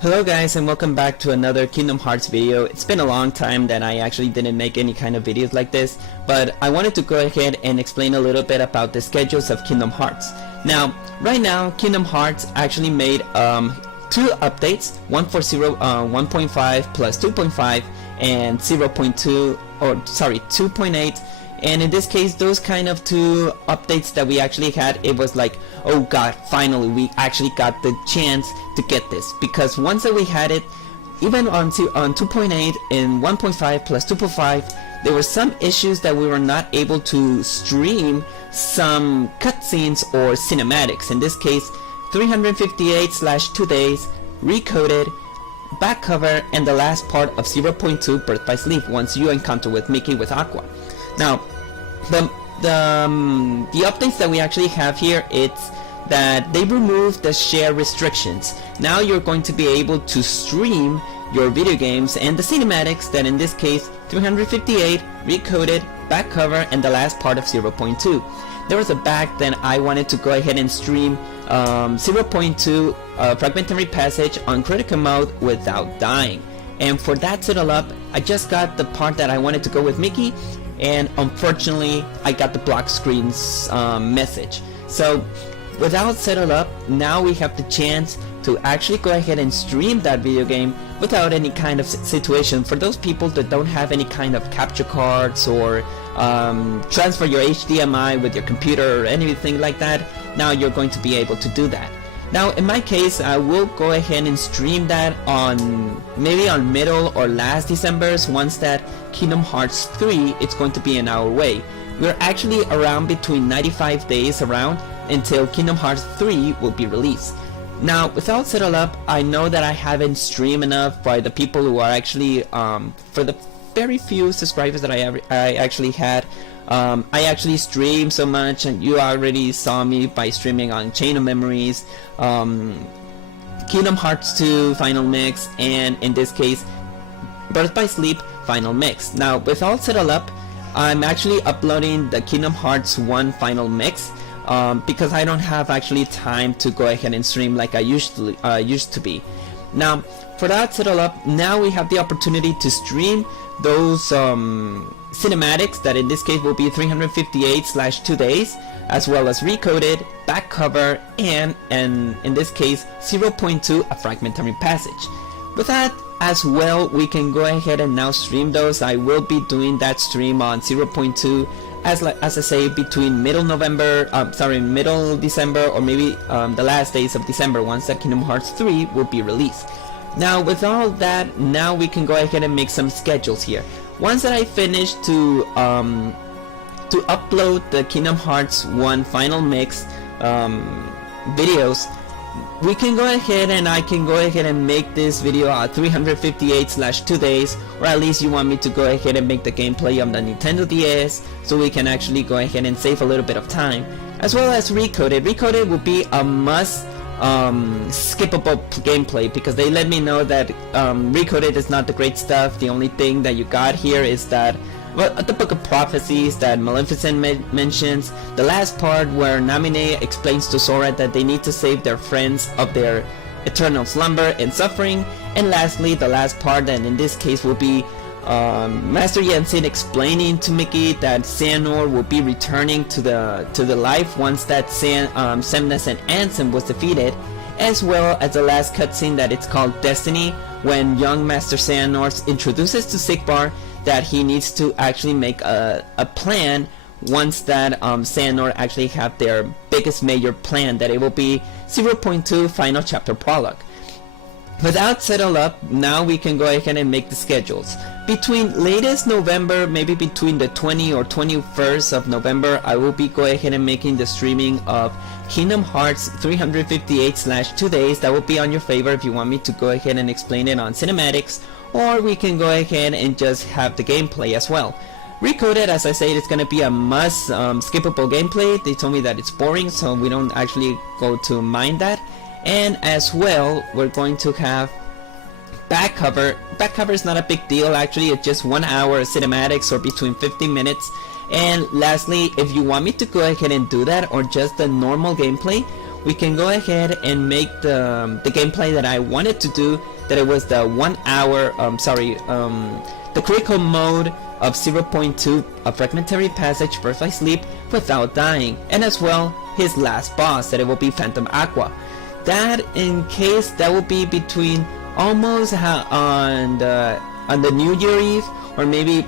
Hello guys, and welcome back to another Kingdom Hearts video. It's been a long time that I actually didn't make any kind of videos like this, but I wanted to go ahead and explain a little bit about the schedules of Kingdom Hearts. Now, right now, Kingdom Hearts actually made two updates, one for 1.5 plus 2.5 and 2.8. And in this case, those kind of two updates that we actually had, it was like, oh god, finally we actually got the chance to get this. Because once that we had it, even on 2.8 and 1.5 plus 2.5, there were some issues that we were not able to stream some cutscenes or cinematics. In this case, 358/2 days, Recoded, back cover, and the last part of 0.2 Birth by Sleep once you encounter with Mickey with Aqua. Now, the updates that we actually have here, it's that they removed the share restrictions. Now you're going to be able to stream your video games and the cinematics, that in this case 358, Recoded, back cover, and the last part of 0.2. There was a back then I wanted to go ahead and stream 0.2 Fragmentary Passage on critical mode without dying. And for that settle up, I just got the part that I wanted to go with Mickey, and unfortunately I got the block screens message. So without settle up, now we have the chance to actually go ahead and stream that video game without any kind of situation. For those people that don't have any kind of capture cards or transfer your HDMI with your computer or anything like that, now you're going to be able to do that. Now in my case, I will go ahead and stream that on maybe on middle or last December's, once that Kingdom Hearts 3 it's going to be an hour away. We're actually around between 95 days around until Kingdom Hearts 3 will be released. Now without settle up, I know that I haven't streamed enough by the people who are actually for the very few subscribers that I actually had. I actually stream so much, and you already saw me by streaming on Chain of Memories, Kingdom Hearts 2 Final Mix, and in this case Birth by Sleep Final Mix. Now with all settled up, I'm actually uploading the Kingdom Hearts 1 Final Mix because I don't have actually time to go ahead and stream like I used to be. Now for that settled up, now we have the opportunity to stream those cinematics, that in this case will be 358/2 days, as well as Recoded, back cover, and in this case 0.2 a Fragmentary Passage. With that as well, we can go ahead and now stream those. I will be doing that stream on 0.2 as I say between middle December, or maybe the last days of December, once that Kingdom Hearts 3 will be released. Now with all that, now we can go ahead and make some schedules here. Once that I finish to upload the Kingdom Hearts 1 Final Mix videos, we can go ahead and I can go ahead and make this video at 358/2 days, or at least you want me to go ahead and make the gameplay on the Nintendo DS, so we can actually go ahead and save a little bit of time. As well as Recoded. Recoded will be a must skippable gameplay, because they let me know that Recoded is not the great stuff. The only thing that you got here is that, well, the Book of Prophecies that Maleficent mentions, the last part where Naminé explains to Sora that they need to save their friends of their eternal slumber and suffering, and lastly the last part, and in this case will be Master Yensin explaining to Mickey that Xehanort will be returning to the life once that Xemnas and Ansem was defeated, as well as the last cutscene that it's called Destiny, when young Master Xehanort introduces to Sigbar that he needs to actually make a plan once that Xehanort actually have their biggest major plan, that it will be 0.2 Final Chapter Prologue. Without settle up, now we can go ahead and make the schedules. Between latest November, maybe between the 20th or 21st of November, I will be go ahead and making the streaming of Kingdom Hearts 358/2 days. That will be on your favor if you want me to go ahead and explain it on cinematics, or we can go ahead and just have the gameplay as well. Recoded, as I said, it's gonna be a must skippable gameplay. They told me that it's boring, so we don't actually go to mind that. And as well, we're going to have back cover. Back cover is not a big deal, actually. It's just 1 hour cinematics, or between 50 minutes. And lastly, if you want me to go ahead and do that, or just the normal gameplay, we can go ahead and make the gameplay that I wanted to do, that it was the 1 hour, the critical mode of 0.2, a fragmentary passage, First Light Sleep without dying, and as well his last boss, that it will be Phantom Aqua. That, in case, that will be between almost on the New Year Eve, or maybe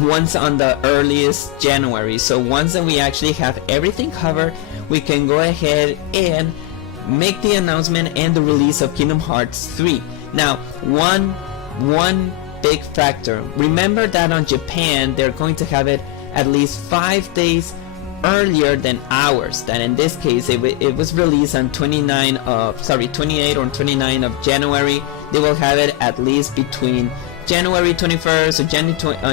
once on the earliest January. So once that we actually have everything covered, we can go ahead and make the announcement and the release of Kingdom Hearts 3. Now, one big factor, remember that on Japan they're going to have it at least 5 days earlier than ours. That in this case it was released on 28 or 29 of January. They will have it at least between January 21st or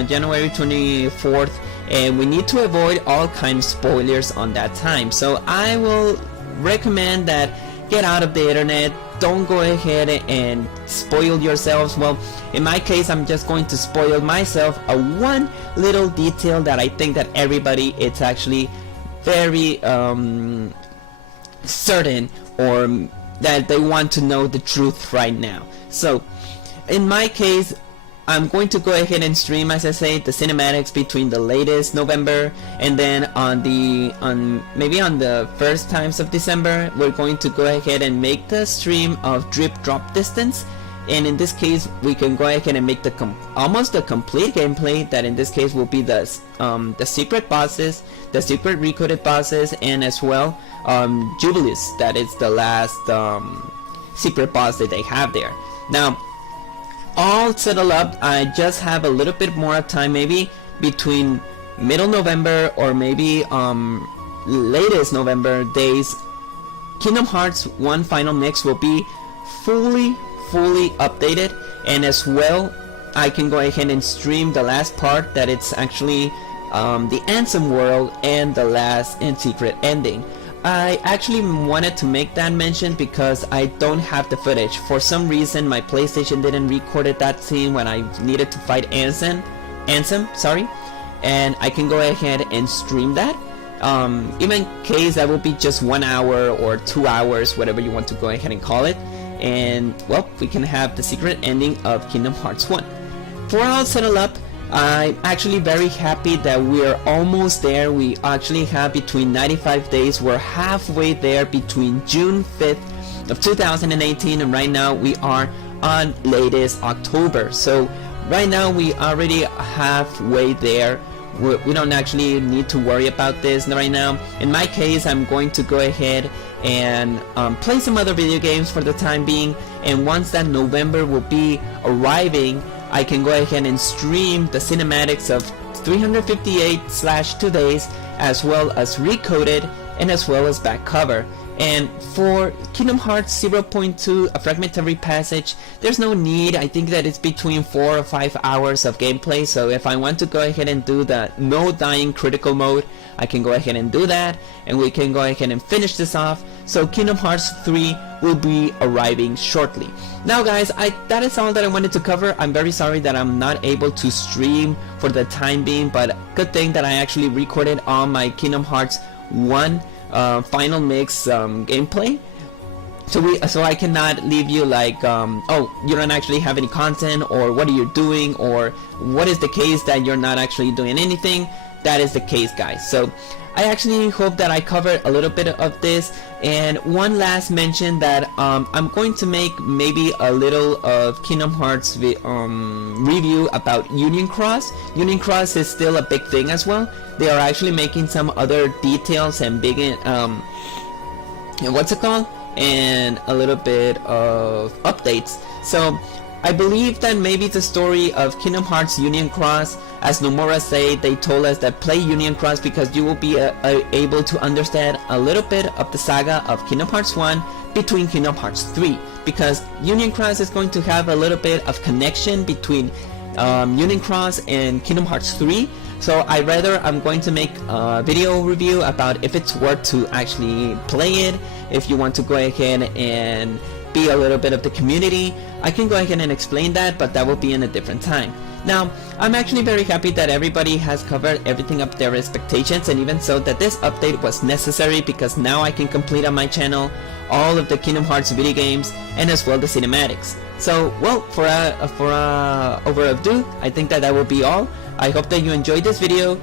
January 24th, and we need to avoid all kinds of spoilers on that time. So I will recommend that get out of the internet, don't go ahead and spoil yourselves. Well, in my case, I'm just going to spoil myself one little detail that I think that everybody, it's actually very certain, or that they want to know the truth right now. So in my case, I'm going to go ahead and stream, as I say, the cinematics between the latest November, and then maybe on the first times of December, we're going to go ahead and make the stream of Drip Drop Distance. And in this case, we can go ahead and make almost the complete gameplay, that in this case will be the secret bosses, the secret recoded bosses, and as well Jubileus, that is the last secret boss that they have there. Now, all settled up, I just have a little bit more time, maybe between middle November or maybe latest November days. Kingdom Hearts 1 Final Mix will be fully updated, and as well I can go ahead and stream the last part, that it's actually the Ansem world and the last and secret ending. I actually wanted to make that mention because I don't have the footage. For some reason my PlayStation didn't record that scene when I needed to fight Ansem, and I can go ahead and stream that. Even in case that will be just 1 hour or 2 hours, whatever you want to go ahead and call it, and well, we can have the secret ending of Kingdom Hearts 1. For all settled up, I'm actually very happy that we're almost there. We actually have between 95 days. We're halfway there between June 5th of 2018, and right now we are on latest October. So right now we already halfway there. We don't actually need to worry about this right now. In my case, I'm going to go ahead and play some other video games for the time being, and once that November will be arriving, I can go ahead and stream the cinematics of 358/2 days, as well as Recoded, and as well as back cover. And for Kingdom Hearts 0.2, a fragmentary passage, there's no need. I think that it's between 4 or 5 hours of gameplay, so if I want to go ahead and do the no dying critical mode, I can go ahead and do that, and we can go ahead and finish this off. So Kingdom Hearts 3 will be arriving shortly. Now guys, that is all that I wanted to cover. I'm very sorry that I'm not able to stream for the time being, but good thing that I actually recorded on my Kingdom Hearts 1 Final Mix gameplay. So I cannot leave you like, oh, you don't actually have any content, or what are you doing, or what is the case that you're not actually doing anything. That is the case, guys. So I actually hope that I covered a little bit of this. And one last mention that I'm going to make maybe a little of Kingdom Hearts review about Union Cross. Union Cross is still a big thing as well. They are actually making some other details and big and a little bit of updates. So I believe that maybe the story of Kingdom Hearts Union Cross, as Nomura say, they told us that play Union Cross because you will be able to understand a little bit of the saga of Kingdom Hearts 1 between Kingdom Hearts 3, because Union Cross is going to have a little bit of connection between Union Cross and Kingdom Hearts 3. So I'm going to make a video review about if it's worth to actually play it. If you want to go ahead and be a little bit of the community, I can go ahead and explain that, but that will be in a different time. Now, I'm actually very happy that everybody has covered everything up to their expectations, and even so that this update was necessary, because now I can complete on my channel all of the Kingdom Hearts video games and as well the cinematics. So, well, for over ado, I think that will be all. I hope that you enjoyed this video.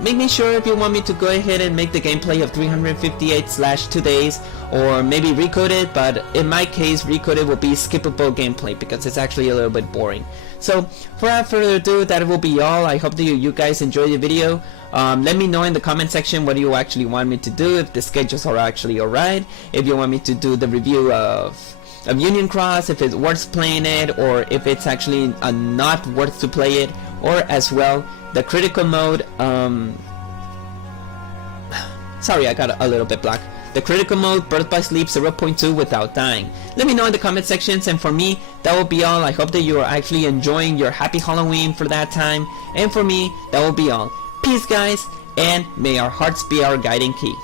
Make me sure if you want me to go ahead and make the gameplay of 358/2 days, or maybe recode it, but in my case recoded will be skippable gameplay because it's actually a little bit boring. So without further ado, that will be all. I hope that you guys enjoyed the video. Let me know in the comment section what you actually want me to do, if the schedules are actually alright, if you want me to do the review of Union Cross, if it's worth playing it, or if it's actually not worth to play it, or as well the critical mode. Sorry, I got a little bit black. The critical mode, Birth by Sleep 0.2 without dying. Let me know in the comment sections, and for me, that will be all. I hope that you are actually enjoying your happy Halloween for that time, and for me, that will be all. Peace guys, and may our hearts be our guiding key.